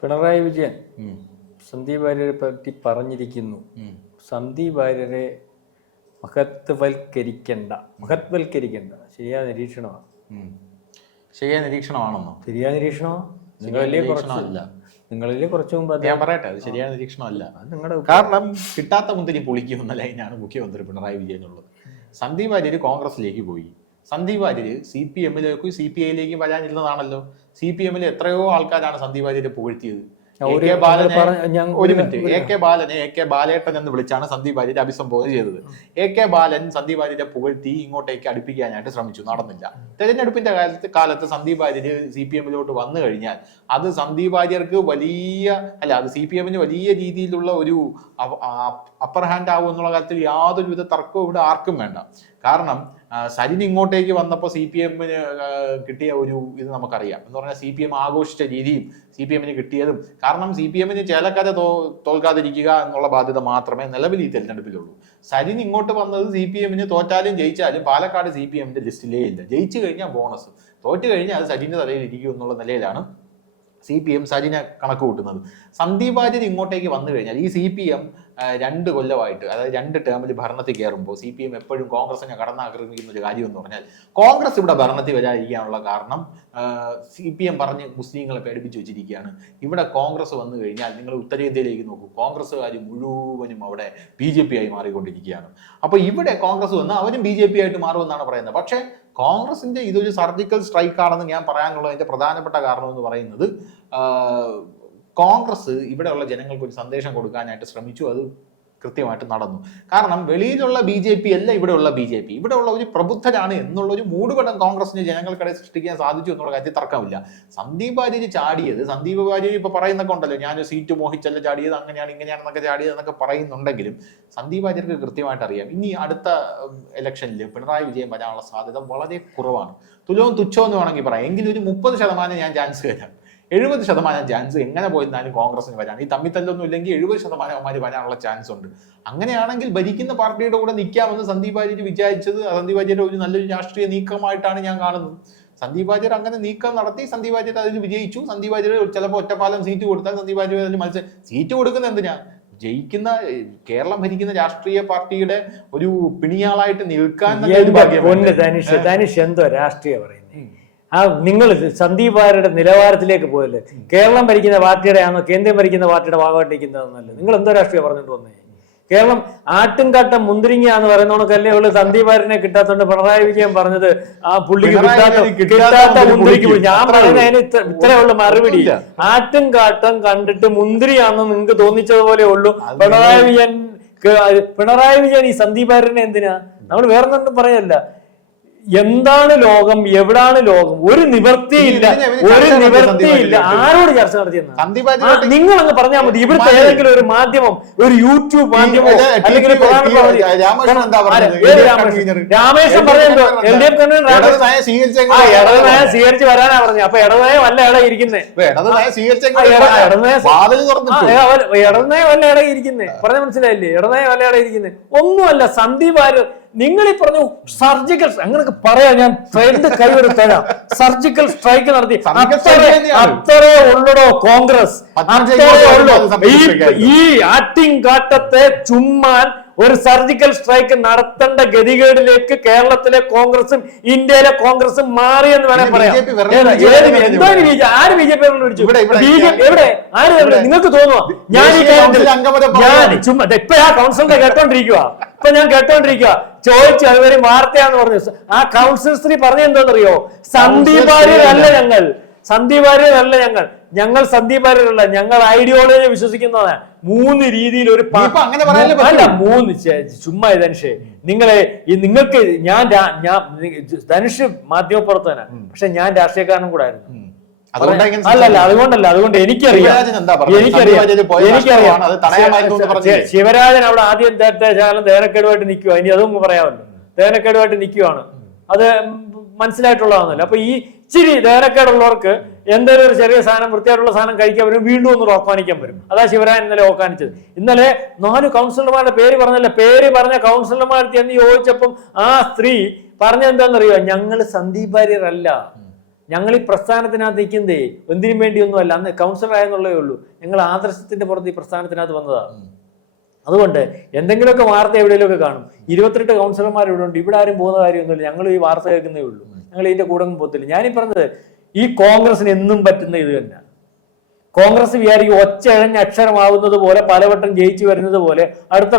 പിണറായി വിജയൻ സന്ദീപ് വാര്യരെ പറ്റി പറഞ്ഞിരിക്കുന്നു. സന്ദീപ് വാര്യരെ മഹത്വൽക്കരിക്കണ്ട. ശരിയായ നിരീക്ഷണമാണ്. ശരിയായ നിരീക്ഷണമാണെന്നോ? ശരിയായ നിരീക്ഷണമാണ്. നിങ്ങളിലെ കുറച്ച് മുമ്പ് ഞാൻ പറയട്ടെ, അത് ശരിയായ നിരീക്ഷണമല്ല. കാരണം കിട്ടാത്ത മുന്തിരി പൊളിക്കുമെന്ന ലൈനാണ് മുഖ്യമന്ത്രി പിണറായി വിജയനുള്ളത്. സന്ദീപ് വാര്യർ കോൺഗ്രസിലേക്ക് പോയി. സന്ദീപ് വാര്യർ CPM-ലേക്കും CPI-ലേക്കും വരാനിരുന്നതാണല്ലോ. CPM-ൽ എത്രയോ ആൾക്കാരാണ് സന്ദീപ് വാര്യരെ പുകഴ്ത്തിയത്. AK ബാലേട്ടൻ എന്ന് വിളിച്ചാണ് സന്ദീപ് വാര്യരെ അഭിസംബോധന ചെയ്തത്. AK ബാലൻ സന്ദീപ് വാര്യരെ പുകഴ്ത്തി ഇങ്ങോട്ടേക്ക് അടുപ്പിക്കാനായിട്ട് ശ്രമിച്ചു, നടന്നില്ല. തെരഞ്ഞെടുപ്പിന്റെ കാലത്ത് സന്ദീപ് വാര്യര് CPM-ലോട്ട് വന്നു കഴിഞ്ഞാൽ അത് സന്ദീപ് വാര്യർക്ക് അത് CPM-ന് വലിയ രീതിയിലുള്ള ഒരു അപ്പർ ഹാൻഡ് ആവും എന്നുള്ള കാര്യത്തിൽ യാതൊരുവിധ തർക്കവും ഇവിടെ ആർക്കും വേണ്ട. കാരണം സരിൻ ഇങ്ങോട്ടേക്ക് വന്നപ്പോൾ CPM-ന് കിട്ടിയ ഒരു ഇത് നമുക്കറിയാം. എന്ന് പറഞ്ഞാൽ CPM ആഘോഷിച്ച രീതിയും CPM-ന് കിട്ടിയതും. കാരണം CPM-ന് ചേലക്കാരെ തോൽക്കാതിരിക്കുക എന്നുള്ള ബാധ്യത മാത്രമേ നിലവിൽ ഈ തെരഞ്ഞെടുപ്പിലുള്ളൂ. സരിൻ ഇങ്ങോട്ട് വന്നത് CPM-ന് തോറ്റാലും ജയിച്ചാലും പാലക്കാട് CPM-ന്റെ ലിസ്റ്റിലേ ഇല്ല. ജയിച്ചു കഴിഞ്ഞാൽ ബോണസ്, തോറ്റു കഴിഞ്ഞാൽ അത് സരിന്റെ തലയിൽ ഇരിക്കും എന്നുള്ള നിലയിലാണ് CPM സരിനെ കണക്ക് കൂട്ടുന്നത്. സന്ദീപ് വാര്യർ ഇങ്ങോട്ടേക്ക് വന്നു കഴിഞ്ഞാൽ ഈ CPM 2 കൊല്ലമായിട്ട്, അതായത് 2 ടേമിൽ ഭരണത്തിൽ കയറുമ്പോൾ CPM എപ്പോഴും കോൺഗ്രസിനെ കടന്നാക്രമിക്കുന്ന ഒരു കാര്യം എന്ന് പറഞ്ഞാൽ കോൺഗ്രസ് ഇവിടെ ഭരണത്തിൽ വരാതിരിക്കാനുള്ള കാരണം CPM പറഞ്ഞ് മുസ്ലിങ്ങളെ പേടിപ്പിച്ച് വെച്ചിരിക്കുകയാണ്. ഇവിടെ കോൺഗ്രസ് വന്നു കഴിഞ്ഞാൽ നിങ്ങൾ ഉത്തരേന്ത്യയിലേക്ക് നോക്കൂ, കോൺഗ്രസ്സുകാർ മുഴുവനും അവിടെ BJP ആയി മാറിക്കൊണ്ടിരിക്കുകയാണ്. അപ്പോൾ ഇവിടെ കോൺഗ്രസ് വന്ന് അവരും BJP ആയിട്ട് മാറുമെന്നാണ് പറയുന്നത്. പക്ഷേ കോൺഗ്രസിന്റെ ഇതൊരു സർജിക്കൽ സ്ട്രൈക്ക് ആണെന്ന് ഞാൻ പറയാനുള്ളതിന്റെ പ്രധാനപ്പെട്ട കാരണം എന്ന് പറയുന്നത്, കോൺഗ്രസ് ഇവിടെയുള്ള ജനങ്ങൾക്ക് ഒരു സന്ദേശം കൊടുക്കാനായിട്ട് ശ്രമിച്ചു. അത് കൃത്യമായിട്ട് നടന്നു. കാരണം വെളിയിലുള്ള BJP അല്ല ഇവിടെയുള്ള BJP. ഇവിടെയുള്ള ഒരു പ്രബുദ്ധരാണ് എന്നുള്ള ഒരു മൂടുപടം കോൺഗ്രസിന് ജനങ്ങൾക്കിടെ സൃഷ്ടിക്കാൻ സാധിച്ചു എന്നുള്ള കാര്യത്തിൽ തർക്കമില്ല. സന്ദീപ് വാര്യർ ചാടിയത്, സന്ദീപ് വാര്യർ ഇപ്പൊ പറയുന്നൊക്കെ ഉണ്ടല്ലോ, ഞാൻ സീറ്റ് മോഹിച്ചല്ല ചാടിയത്, അങ്ങനെയാണ് ഇങ്ങനെയാണെന്നൊക്കെ ചാടിയത് എന്നൊക്കെ പറയുന്നുണ്ടെങ്കിലും സന്ദീപ് വാര്യർക്ക് കൃത്യമായിട്ട് അറിയാം ഇനി അടുത്ത ഇലക്ഷനിൽ പിണറായി വിജയൻ വരാനുള്ള സാധ്യത വളരെ കുറവാണ്. തുലവും തുച്ഛം എന്ന് വേണമെങ്കിൽ പറയാം. എങ്കിലും ഒരു 30% ഞാൻ ചാൻസ് തരാം. 70% ചാൻസ് എങ്ങനെ പോയിരുന്നാലും കോൺഗ്രസിന് വരാൻ. ഈ തമ്മിത്തല്ലൊന്നും ഇല്ലെങ്കിൽ 70% അവന്മാർ വരാനുള്ള ചാൻസ് ഉണ്ട്. അങ്ങനെയാണെങ്കിൽ ഭരിക്കുന്ന പാർട്ടിയുടെ കൂടെ നിൽക്കാമെന്ന് സന്ദീപ് വാര്യർ വിചാരിച്ചത് സന്ദീപ് വാര്യരുടെ ഒരു നല്ലൊരു രാഷ്ട്രീയ നീക്കമായിട്ടാണ് ഞാൻ കാണുന്നത്. സന്ദീപ് വാര്യർ അങ്ങനെ നീക്കം നടത്തി, സന്ദീപ് വാര്യർ അതിൽ വിജയിച്ചു. സന്ദീപ് വാര്യർ ചിലപ്പോൾ ഒറ്റപ്പാലം സീറ്റ് കൊടുത്താൽ സന്ദീപ് വാര്യർ അതിൽ സീറ്റ് കൊടുക്കുന്ന എന്തിനാ? ജയിക്കുന്ന കേരളം ഭരിക്കുന്ന രാഷ്ട്രീയ പാർട്ടിയുടെ ഒരു പിണിയാളായിട്ട് നിൽക്കാൻ എന്തോ രാഷ്ട്രീയ പറയുന്നത്. നിങ്ങൾ സന്ദീപ് വാര്യരുടെ നിലവാരത്തിലേക്ക് പോയല്ലേ? കേരളം ഭരിക്കുന്ന പാർട്ടിയുടെ ആണോ കേന്ദ്രം ഭരിക്കുന്ന പാർട്ടിയുടെ ഭാഗമായിട്ടിരിക്കുന്നതെന്നല്ലേ? നിങ്ങൾ എന്തോ രാഷ്ട്രീയം പറഞ്ഞിട്ട് വന്നേ? കേരളം ആട്ടുംകാട്ടം മുന്തിരിങ്ങ എന്ന് പറയുന്നോണക്കല്ലേ ഉള്ളു. സന്ദീപ് വാര്യനെ കിട്ടാത്തോണ്ട് പിണറായി വിജയൻ പറഞ്ഞത് ആ പുള്ളിക്ക് കിട്ടാത്ത മുന്തിരിക്ക്. ഞാൻ പറയുന്നതിന് ഇത്രേ ഉള്ളു മറുപടി. ആട്ടുംകാട്ടം കണ്ടിട്ട് മുന്തിരിയാണെന്ന് നിങ്ങൾക്ക് തോന്നിച്ചതുപോലെ ഉള്ളൂ. പിണറായി വിജയൻ ഈ സന്ദീപ് വാര്യനെ എന്തിനാ? നമ്മൾ വേറൊന്നും പറയല്ല. എന്താണ് ലോകം, എവിടാണ് ലോകം? ഒരു നിവൃത്തിയില്ല. ആരോട് ചർച്ച നടത്തിയെന്ന് നിങ്ങളങ്ങ് പറഞ്ഞാൽ മതി. ഇവിടുത്തെ ഏതെങ്കിലും ഒരു മാധ്യമം, ഒരു യൂട്യൂബ് മാധ്യമോ അല്ലെങ്കിൽ രാമേശ്വരം പറഞ്ഞോ LDF ഇടതുനയം സ്വീകരിച്ച് വരാനാ പറഞ്ഞത്. അപ്പൊ ഇടതുനയം വല്ല ഇട ഇരിക്കുന്നേ, ഇടതുനയം വല്ല ഇട ഇരിക്കുന്നേ. പറഞ്ഞ മനസ്സിലായില്ലേ? ഇടതുനയം വല്ല ഇട ഇരിക്കുന്നേ ഒന്നുമല്ല. സന്ദീപ് വാര്യർ നിങ്ങളീ പറഞ്ഞു സർജിക്കൽ, അങ്ങനൊക്കെ പറയാ, ഞാൻ ട്രെയിനിന്റെ കൈ ഒരു തരാം. സർജിക്കൽ സ്ട്രൈക്ക് നടത്തി. അത്രേ ഉള്ളടോ കോൺഗ്രസ്, അത്രേ ഉള്ളൂ. ഈ ആട്ടിൻകാട്ടത്തെ ചുമ്മാൻ ഒരു സർജിക്കൽ സ്ട്രൈക്ക് നടത്തേണ്ട ഗതികേടിലേക്ക് കേരളത്തിലെ കോൺഗ്രസും ഇന്ത്യയിലെ കോൺഗ്രസും മാറിയെന്ന് വേണേൽ പറയാം. ആര് BJP വിളിച്ചു? എവിടെ? ആര്? നിങ്ങൾക്ക് തോന്നുവാ ഞാൻ ഈ കാര്യത്തിൽ ചുമ്മാ ഇപ്പൊ ആ കൗൺസിലറെ കേട്ടോണ്ടിരിക്കുക. ഞാൻ കേട്ടോണ്ടിരിക്കുക. ചോദിച്ചു അതുവരെ വാർത്തയാന്ന് പറഞ്ഞു. ആ കൗൺസിലർ സ്ത്രീ പറഞ്ഞെന്തോന്നറിയോ? സന്ദീപ് വാര്യരല്ല ഞങ്ങൾ, സന്ദീപ് വാര്യരല്ല ഞങ്ങൾ, ഞങ്ങൾ സന്ദീപ് വാര്യരല്ല, ഞങ്ങൾ ഐഡിയോളജി വിശ്വസിക്കുന്നതാണ്. 3 രീതിയിൽ ഒരു അല്ല 3 ചുമ്മാ ധനുഷേ. നിങ്ങൾക്ക് ഞാൻ ധനുഷ് മാധ്യമപ്രവർത്തകനാണ്, പക്ഷെ ഞാൻ രാഷ്ട്രീയക്കാരനും കൂടെ ആയിരുന്നു. അല്ലല്ല അതുകൊണ്ട് എനിക്കറിയാം. ശിവരാജൻ അവിടെ ആദ്യം ദേനക്കേടുമായിട്ട് നിൽക്കുക. ഇനി അതും പറയാമല്ലോ, ദേനക്കേടുമായിട്ട് നിൽക്കുകയാണ്. അത് മനസ്സിലായിട്ടുള്ളതാണല്ലോ. അപ്പൊ ഈ ഇച്ചിരി ദേനക്കേടുള്ളവർക്ക് എന്തെങ്കിലും ഒരു ചെറിയ സാധനം, വൃത്തിയായിട്ടുള്ള സാധനം കഴിക്കാൻ വരും, വീണ്ടും ഒന്ന് ഓക്കാനിക്കാൻ വരും. അതാ ശിവരാജൻ ഇന്നലെ ഓക്കാനിച്ചത്. ഇന്നലെ 4 കൗൺസിലർമാരുടെ പേര് പറഞ്ഞല്ലേ, പേര് പറഞ്ഞ കൗൺസിലർമാർക്ക് എന്ന് ചോദിച്ചപ്പം ആ സ്ത്രീ പറഞ്ഞെന്താണെന്നറിയോ? ഞങ്ങൾ സന്ദീപ് വാര്യരല്ല, ഞങ്ങൾ ഈ പ്രസ്ഥാനത്തിനകത്ത് നിൽക്കുന്നതേ എന്തിനും വേണ്ടിയൊന്നും അല്ല, അന്ന് കൗൺസിലർ ആയെന്നുള്ളതേ ഉള്ളൂ. ഞങ്ങൾ ആദർശത്തിന്റെ പുറത്ത് ഈ പ്രസ്ഥാനത്തിനകത്ത് വന്നതാണ്. അതുകൊണ്ട് എന്തെങ്കിലുമൊക്കെ വാർത്ത എവിടെയെങ്കിലുമൊക്കെ കാണും. 28 കൗൺസിലർമാർ ഇവിടെ ഉണ്ട്, ഇവിടെ ആരും പോകുന്ന കാര്യമൊന്നുമില്ല, ഞങ്ങൾ ഈ വാർത്ത കേൾക്കുന്നേ ഉള്ളൂ, ഞങ്ങൾ ഇതിന്റെ കൂടെ ഒന്നും പോകത്തില്ല. ഞാനീ പറഞ്ഞത് ഈ കോൺഗ്രസിന് എന്നും പറ്റുന്ന ഇത് തന്നെ. കോൺഗ്രസ് വിചാരിക്കും ഒച്ച ഇഴഞ്ഞ അക്ഷരമാവുന്നത് പോലെ പലവട്ടം ജയിച്ചു വരുന്നത് പോലെ അടുത്ത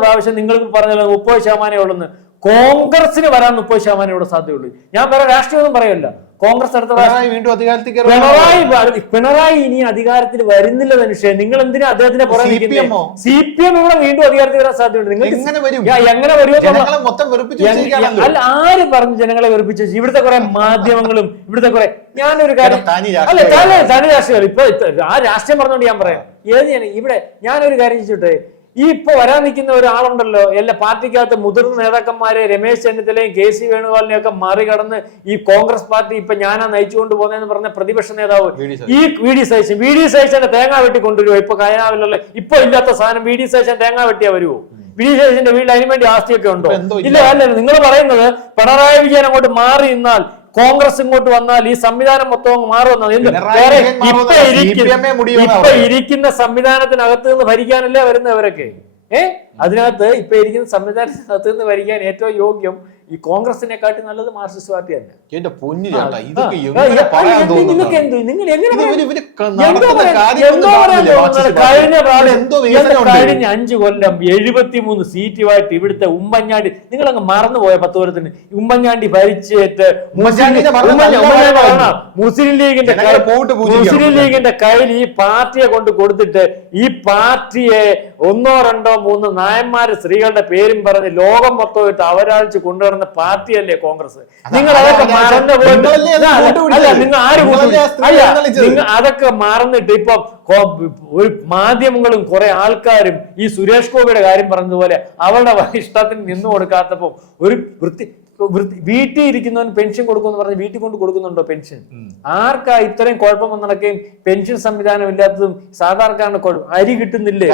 പ്രാവശ്യം നിങ്ങൾ പറഞ്ഞല്ലോ 30% ഉള്ളെന്ന്. കോൺഗ്രസിന് വരാൻ 30% ഇവിടെ സാധ്യതയുള്ളൂ. ഞാൻ വേറെ രാഷ്ട്രീയമൊന്നും പറയല്ല. കോൺഗ്രസ് അടുത്ത വീണ്ടും അധികാരത്തിൽ പിണറായി ഇനി അധികാരത്തിൽ വരുന്നില്ല മനുഷ്യൻ. നിങ്ങൾ എന്തിനാ അദ്ദേഹത്തിന്റെ പുറകെ CPM ഇവിടെ വീണ്ടും അധികാരത്തിൽ വരാൻ സാധ്യതയുണ്ട്. നിങ്ങൾ എങ്ങനെ വരുമോ? അല്ല, ആര് പറഞ്ഞു ജനങ്ങളെ വെറുപ്പിച്ചു? ഇവിടുത്തെ കുറെ മാധ്യമങ്ങളും ഇവിടുത്തെ കുറെ, ഞാനൊരു കാര്യം അല്ല തനി രാഷ്ട്രീയം ഇപ്പൊ ആ രാഷ്ട്രീയം പറഞ്ഞോണ്ട് ഞാൻ പറയാം. ഇവിടെ ഞാനൊരു കാര്യം ചോദിച്ചോട്ടെ, ഈ ഇപ്പൊ വരാൻ നിൽക്കുന്ന ഒരാളുണ്ടല്ലോ, എല്ലാ പാർട്ടിക്കകത്ത് മുതിർന്ന നേതാക്കന്മാരെ രമേശ് ചെന്നിത്തലയും KC വേണുഗോപാലിനെയും ഒക്കെ മറികടന്ന് ഈ കോൺഗ്രസ് പാർട്ടി ഇപ്പൊ ഞാനാ നയിച്ചുകൊണ്ട് പോകുന്നതെന്ന് പറഞ്ഞ പ്രതിപക്ഷ നേതാവ് ഈ VD സതീശന്റെ തേങ്ങ വെട്ടി കൊണ്ടുവരുമോ? ഇപ്പൊ കയനാവില്ലല്ലോ, ഇപ്പൊ ഇല്ലാത്ത സാധനം VD സതീശൻ തേങ്ങ വെട്ടിയാ വരുമോ? VD സതീശന്റെ വീട്ടിൽ അതിനു വേണ്ടി ആസ്തിയൊക്കെ ഉണ്ടോ? ഇല്ല. അല്ല, നിങ്ങൾ പറയുന്നത് പിണറായി വിജയൻ അങ്ങോട്ട് മാറി നിന്നാൽ, കോൺഗ്രസ് ഇങ്ങോട്ട് വന്നാൽ ഈ സംവിധാനം മൊത്തം മാറുമെന്നാണ്. ഇപ്പൊ ഇരിക്കുന്ന സംവിധാനത്തിനകത്ത് നിന്ന് ഭരിക്കാനല്ലേ വരുന്നവരൊക്കെ. അതിനകത്ത് ഇപ്പൊ ഇരിക്കുന്ന സംവിധാനത്തിനകത്ത് നിന്ന് ഭരിക്കാൻ ഏറ്റവും യോഗ്യം ഈ കോൺഗ്രസിനെക്കാട്ടി നല്ലത് മാർക്സിസ്റ്റ് പാർട്ടി തന്നെ. കഴിഞ്ഞ 5 കൊല്ലം 73 സീറ്റുമായിട്ട് ഇവിടുത്തെ ഉമ്മൻചാണ്ടി, നിങ്ങളങ്ങ് മറന്നുപോയ 10 കൊല്ലത്തിന് ഉമ്മൻചാണ്ടി ഭരിച്ചിട്ട് മുസ്ലിം ലീഗിന്റെ കയ്യിൽ ഈ പാർട്ടിയെ കൊണ്ട് കൊടുത്തിട്ട് ഈ പാർട്ടിയെ 1, 2, 3 നായന്മാര് സ്ത്രീകളുടെ പേരും പറഞ്ഞ് ലോകം മൊത്തമായിട്ട് അവരാഴ്ച കൊണ്ടുവരുന്ന പാർട്ടിയല്ലേ കോൺഗ്രസ്. നിങ്ങൾ അതൊക്കെ മറന്നു പോയിട്ട് നിങ്ങൾ ആര് നിങ്ങൾ അതൊക്കെ മറന്നിട്ട് ഇപ്പൊ ഒരു മാധ്യമങ്ങളും കുറെ ആൾക്കാരും ഈ സുരേഷ് ഗോപിയുടെ കാര്യം പറഞ്ഞതുപോലെ അവരുടെ ഇഷ്ടത്തിന് നിന്നു കൊടുക്കാത്തപ്പോ ഒരു വീട്ടിൽ ഇരിക്കുന്നവന് പെൻഷൻ കൊടുക്കുമെന്ന് പറഞ്ഞ് വീട്ടിൽ കൊണ്ട് കൊടുക്കുന്നുണ്ടോ പെൻഷൻ? ആർക്കാ ഇത്രയും കുഴപ്പം വന്ന് നടക്കുകയും പെൻഷൻ സംവിധാനം ഇല്ലാത്തതും സാധാരണക്കാരന്റെ അരി കിട്ടുന്നില്ലേ?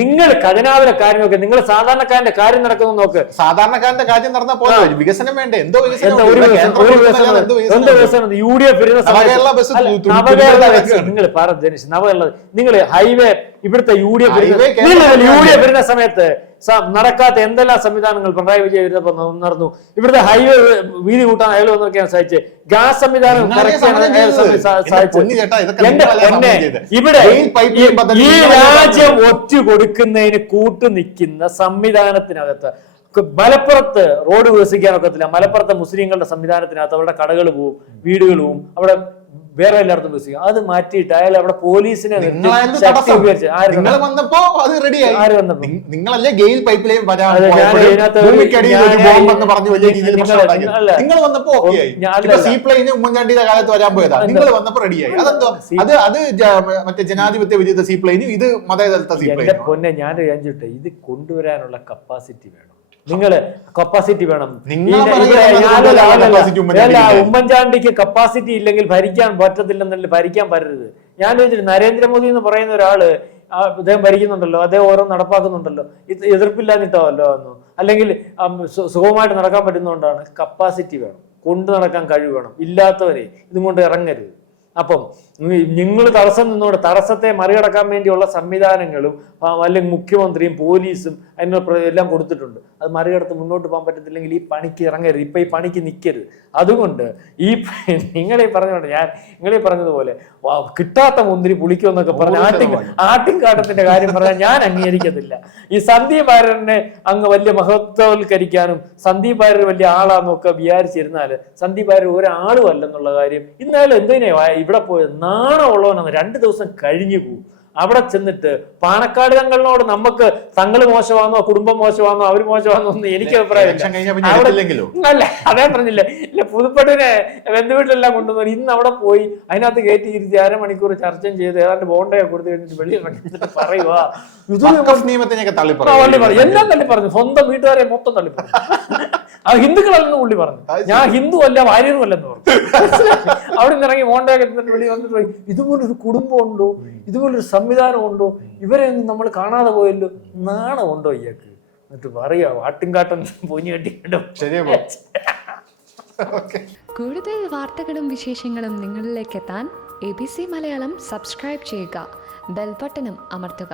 നിങ്ങൾ ഖജനാവിലെ കാര്യം നോക്ക്, നിങ്ങൾ സാധാരണക്കാരന്റെ കാര്യം നടക്കുന്നു നോക്ക്. സാധാരണക്കാരന്റെ കാര്യം നടന്നാൽ പോലെ വികസനം വേണ്ടേ? എന്തോ വികസനം UDF നിങ്ങൾ പറഞ്ഞു നവകേരള, നിങ്ങൾ ഹൈവേ ഇവിടുത്തെ UDF വരുന്ന സമയത്ത് നടക്കാത്ത എന്തെല്ലാം സംവിധാനങ്ങൾ പിണറായി വിജയൻ വരുന്നപ്പോ നടന്നു. ഇവിടുത്തെ ഹൈവേ വീതി കൂട്ടാൻ അയാൾ വന്നൊക്കെയാണ് സാധിച്ചത്. ഗ്യാസ് സംവിധാനം ഇവിടെ ഈ രാജ്യം ഒറ്റ കൊടുക്കുന്നതിന് കൂട്ടു നിൽക്കുന്ന സംവിധാനത്തിനകത്ത് മലപ്പുറത്ത് റോഡ് വികസിക്കാനൊക്കത്തില്ല. മലപ്പുറത്തെ മുസ്ലിങ്ങളുടെ സംവിധാനത്തിനകത്ത് അവരുടെ കടകൾ പോവും, വീടുകൾ പോവും, അവിടെ വേറെ എല്ലായിടത്തും വികസിക്കും. അത് മാറ്റിയിട്ട് അയാൾ അവിടെ പോലീസിനെ ഉമ്മൻചാണ്ടിയുടെ കാലത്ത് വരാൻ പോയതാ, നിങ്ങൾ വന്നപ്പോ റെഡിയായി. അതെന്തോ അത് മറ്റേ ജനാധിപത്യ വിരുദ്ധ സീപ്ലെയിനും ഇത് മതേതരത്വ സീപ്ലെയിനും. പൊന്നെ ഞാൻ ചോദിച്ചിട്ട് ഇത് കൊണ്ടുവരാനുള്ള കപ്പാസിറ്റി വേണം. നിങ്ങള് കപ്പാസിറ്റി വേണം. ഉമ്മൻചാണ്ടിക്ക് കപ്പാസിറ്റി ഇല്ലെങ്കിൽ ഭരിക്കാൻ പറ്റത്തില്ലെന്നല്ല, ഭരിക്കാൻ പറ്റരുത്. ഞാൻ ചോദിച്ചിട്ട് നരേന്ദ്രമോദി എന്ന് പറയുന്ന ഒരാള് അദ്ദേഹം ഭരിക്കുന്നുണ്ടല്ലോ, അദ്ദേഹം ഓരോ നടപ്പാക്കുന്നുണ്ടല്ലോ, എതിർപ്പില്ലാഞ്ഞിട്ടാവല്ലോ എന്നോ അല്ലെങ്കിൽ സുഖമായിട്ട് നടക്കാൻ പറ്റുന്നതുകൊണ്ടാണ്. കപ്പാസിറ്റി വേണം, കൊണ്ടു നടക്കാൻ കഴിവ് വേണം. ഇല്ലാത്തവരെ ഇതും കൊണ്ട് ഇറങ്ങരുത്. അപ്പം നിങ്ങൾ തടസ്സം നിന്നോട് തടസ്സത്തെ മറികടക്കാൻ വേണ്ടിയുള്ള സംവിധാനങ്ങളും അല്ലെങ്കിൽ മുഖ്യമന്ത്രിയും പോലീസും അതിന് എല്ലാം കൊടുത്തിട്ടുണ്ട്. അത് മറികടത്ത് മുന്നോട്ട് പോകാൻ പറ്റത്തില്ലെങ്കിൽ ഈ പണിക്ക് ഇറങ്ങരുത്, ഇപ്പൊ ഈ പണിക്ക് നിൽക്കരുത്. അതുകൊണ്ട് നിങ്ങളീ പറഞ്ഞതുപോലെ കിട്ടാത്ത മുന്തിരി പുളിക്കുമെന്നൊക്കെ പറഞ്ഞ ആട്ടിൻകാട്ടത്തിന്റെ കാര്യം പറഞ്ഞാൽ ഞാൻ അംഗീകരിക്കത്തില്ല. ഈ സന്ദീപ് വാര്യനെ അങ്ങ് വലിയ മഹത്വവൽക്കരിക്കാനും സന്ദീപ് വാര്യർ വലിയ ആളാന്നൊക്കെ വിചാരിച്ചിരുന്നാല് സന്ദീപ് വാര്യർ ഒരാളും അല്ലെന്നുള്ള കാര്യം ഇന്നാലും എന്തിനാ ഇവിടെ പോയത്? നാണമുള്ളവനാണ്. 2 ദിവസം കഴിഞ്ഞു പോകും. അവിടെ ചെന്നിട്ട് പാണക്കാട് തങ്ങളിനോട് നമുക്ക് തങ്ങള് മോശമാണോ കുടുംബം മോശമാണോ അവര് മോശമാണോ എന്ന് എനിക്ക് അഭിപ്രായമില്ല. അല്ല, അതേ പറഞ്ഞില്ലേ, ഇല്ല പുതുപ്പട്ടിനെ ബന്ധുവീട്ടിലെല്ലാം കൊണ്ടുവന്നു. ഇന്ന് അവിടെ പോയി അതിനകത്ത് കയറ്റി ഇരുത്തി 1/2 മണിക്കൂർ ചർച്ചയും ചെയ്ത് ഏതാണ്ട് ബോണ്ടയൊക്കെ കൊടുത്തു കഴിഞ്ഞിട്ട് വെളിയിൽ പറയുക എല്ലാം തള്ളി പറഞ്ഞു. സ്വന്തം വീട്ടുകാരെ മൊത്തം തള്ളി പറഞ്ഞു. ആ ഹിന്ദുക്കളല്ലെന്ന് പുള്ളി പറഞ്ഞു. ഞാൻ ഹിന്ദു അല്ല വാര്യനും അല്ലെന്ന് പറഞ്ഞു. അവിടെ നിന്ന് ഇറങ്ങി ബോണ്ടയൊക്കെ വെളി വന്നിട്ട് പോയി ഇതുപോലൊരു കുടുംബം ഉണ്ടോ, ഇതുപോലൊരു സംവിധാനം ഉണ്ടോ, ഇവരെ ഒന്നും നമ്മൾ കാണാതെ പോയല്ലോ, നാണമുണ്ടോ ഇയാൾക്ക്? എന്നിട്ട് പറയാ ആട്ടിൻകാട്ടം പൊഞ്ഞു കെട്ടിക്കണ്ടോ. ശരിയാ. കൂടുതൽ വാർത്തകളും വിശേഷങ്ങളും നിങ്ങളിലേക്ക് എത്താൻ ABC മലയാളം സബ്സ്ക്രൈബ് ചെയ്യുക, ബെൽബട്ടനും അമർത്തുക.